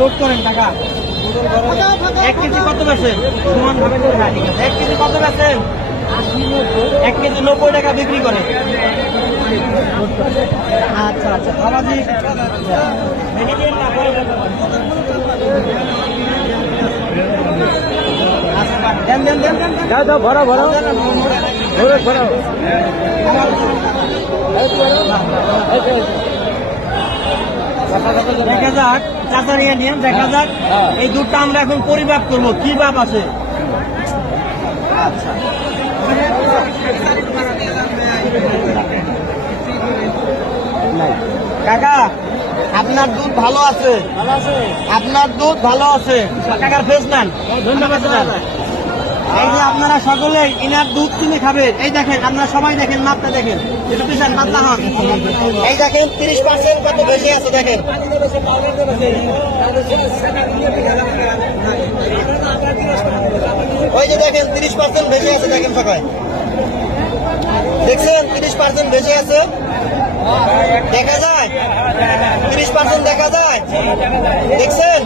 Load করেন টাকা 1 KG কত বেচেন? সমান ভাবে 1 কেজি কত বেচেন? 1 কেজি 90 টাকা বিক্রি করে। আচ্ছা আচ্ছা বাবাজি ভরা ভরা ভরা দেখা যাক চাচা নিয়ে নিয়ে দেখা যাক এই দুধটা আমরা এখন পরিমাপ করবো কি ভাব আছে। আচ্ছা কাকা আপনার দুধ ভালো আছে, আপনার দুধ ভালো আছে। কাকার ফেস নেন, ধন্যবাদ। এই যে আপনারা সকলে ইনার দুধ কিনে খাবেন। এই দেখেন আপনারা সবাই দেখেন, মাপটা দেখেন, একটু পিছান পাতলা হন। এই দেখেন 30% কত বেশি আছে দেখেন। ওই যে দেখেন 30% বেশি আছে দেখেন সবাই দেখছেন 30% বেশি আছে দেখা যায় 30% দেখা যায় দেখছেন।